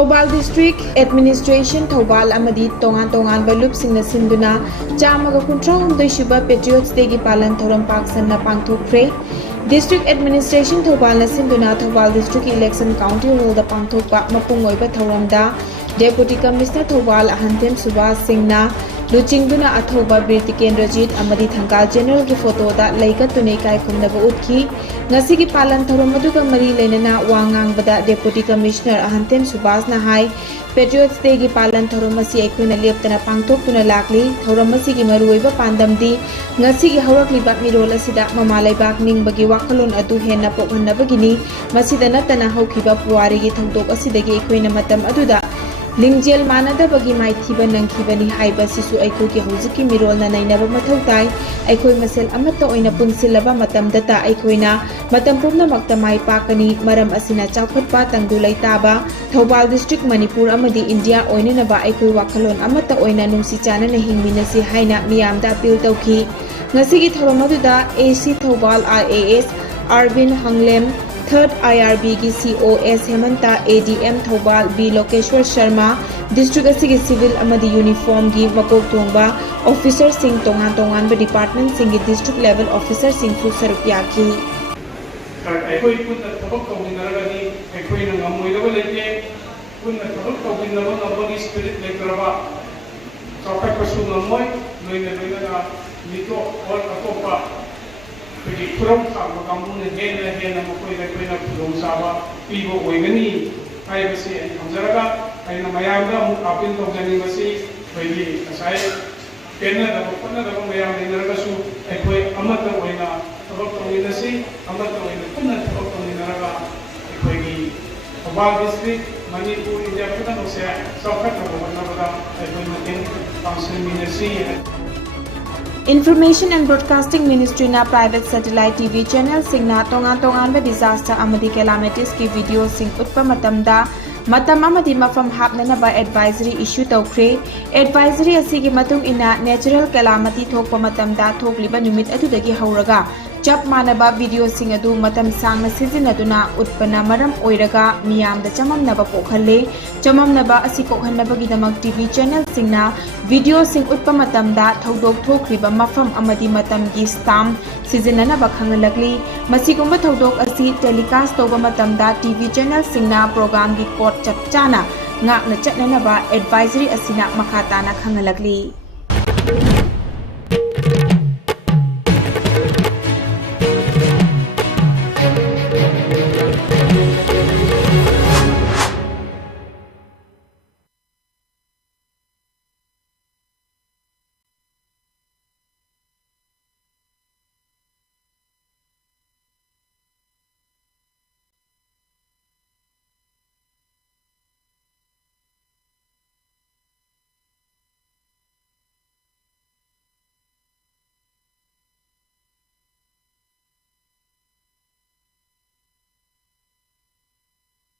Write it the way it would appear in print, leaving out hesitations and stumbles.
Thobal District Administration Thobal amadi tongan balup singna sinduna chamaga kuntra humdoi suba Patriots Day gi palan thoram paksanna pangthokre. District Administration Thobal na sinduna Thobal District Election County Hall da pangthokpa mapung oiba thoramda Deputy Commissioner Thobal Ahantem Subhas Singhna Luchingduna Athoba Birti Kendrajit amadi Thangkal General ki photo da laika tunai kai khumnaba utkhi ngasi gi palan thoram aduga mari lenana wangang bada Deputy Commissioner Ahantem Subhas na hai Patriots Day gi palan thoram asi aikoina leptana pangthok tuna lakli thoram asi gi maruiba pandamdi ngasi gi hawrakliba mirol asida mama laibak ningbagi wakhalon adu henna pokhanabagini masida natana hawkiba puwari gi thongdok asidagi aikoina matam aduda Lingjel manadabagi maithiba nangkhibani haiba sisu aikogi hojiki mirolna nainaba mathau tai aikoi masel amatta oina punsilaba matamda ta aikoina matam pumnamakta mai pakani maram asina chawkhatpa tangdulai taba Thobal District Manipur amadi India oinanaba aikoi wakhalon amatta oina nungsi chanana hingminasi haina miyamda appeal tawki ngasigi thoromaduda AC Thobal RAS Arvin Hanglem 3rd IRB की COS Hemanta ADM Thobal B Lokeshwar Sharma District asigi civil amadi uniform gi makok thongba officer sing tongan ba department sing district level officer sing su sarupya ki aikoi punna thobak tawinaragani aikoi na ngamoidaba leke punna thobak tawinaba ngabagi spirit lekraba chawkat pasu ngamoi loina na mito or atopa Jadi kurang sama kamu hena makoi lekoi na kurang sama ibu oigani ay basi hamzaraga ay na mayamda mu apin to jani basi bagi asai kena da panna da mayam ni naraga su ay koi amata oina tabak to ni nasi amata oina panna tabak to ni naraga ay koi gi Thobal District Manipur India kita no se saukat to banna bada ay koi makin function ministry Information and Broadcasting Ministry na private satellite TV channel singna tongan ba disaster amadi calamities ki video sing utpa matamda matam amadi mafam hapna ba advisory issue tawkre advisory asigi matung ina natural calamity thokpa matamda thokliba numit adudagi hauraga chap manaba video sing adu matam sangna sizinaduna utpana maram oiraga miyamda chamamnaba pokhalle chamamnaba asi kokhanabagi damak TV channel singna video sing utpa matamda thodok thokriba mafam amadi matam gi stam sizinanaba khangalakli masigumba thodok asi telecast toba matamda TV channel singna program gi code chap chana ngakna chatnanaba advisory asina makhatana khangalakli